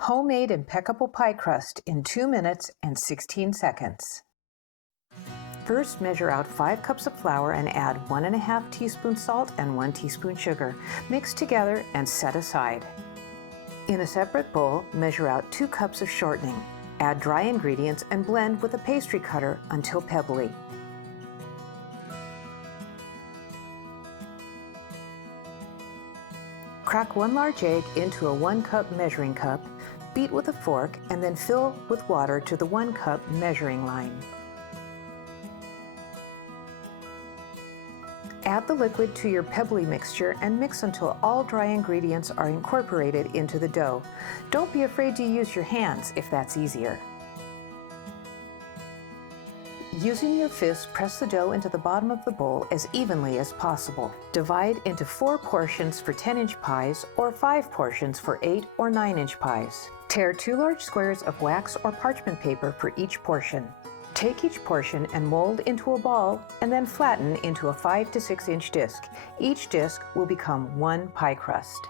Homemade Impeccable Pie Crust in 2 minutes and 16 seconds. First, measure out 5 cups of flour and add 1½ teaspoon salt and 1 teaspoon sugar. Mix together and set aside. In a separate bowl, measure out 2 cups of shortening. Add dry ingredients and blend with a pastry cutter until pebbly. Crack 1 large egg into a 1 cup measuring cup, beat with a fork, and then fill with water to the 1 cup measuring line. Add the liquid to your pebbly mixture and mix until all dry ingredients are incorporated into the dough. Don't be afraid to use your hands if that's easier. Using your fists, press the dough into the bottom of the bowl as evenly as possible. Divide into 4 portions for 10-inch pies or 5 portions for 8 or 9-inch pies. Tear 2 large squares of wax or parchment paper for each portion. Take each portion and mold into a ball and then flatten into a 5 to 6 inch disc. Each disc will become 1 pie crust.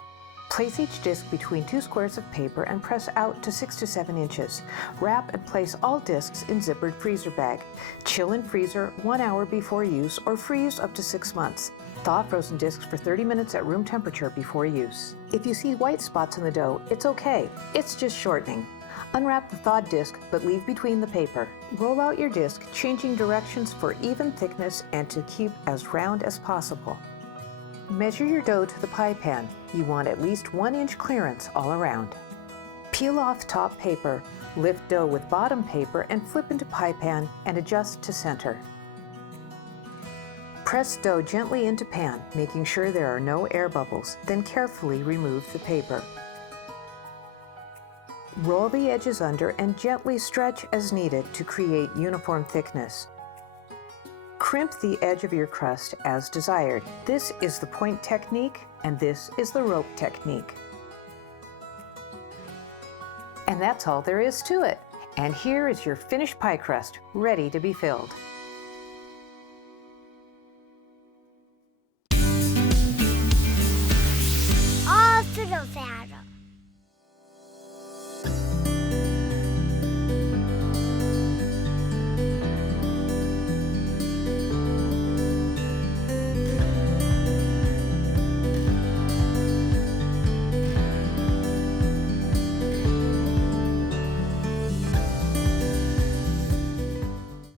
Place each disc between 2 squares of paper and press out to 6 to 7 inches. Wrap and place all discs in zippered freezer bag. Chill in freezer 1 hour before use or freeze up to 6 months. Thaw frozen discs for 30 minutes at room temperature before use. If you see white spots in the dough, it's okay. It's just shortening. Unwrap the thawed disc, but leave between the paper. Roll out your disc, changing directions for even thickness and to keep as round as possible. Measure your dough to the pie pan. You want at least 1 inch clearance all around. Peel off top paper, lift dough with bottom paper and flip into pie pan and adjust to center. Press dough gently into pan, making sure there are no air bubbles, then carefully remove the paper. Roll the edges under and gently stretch as needed to create uniform thickness. Crimp the edge of your crust as desired. This is the point technique, and this is the rope technique. And that's all there is to it. And here is your finished pie crust, ready to be filled. All för de färre.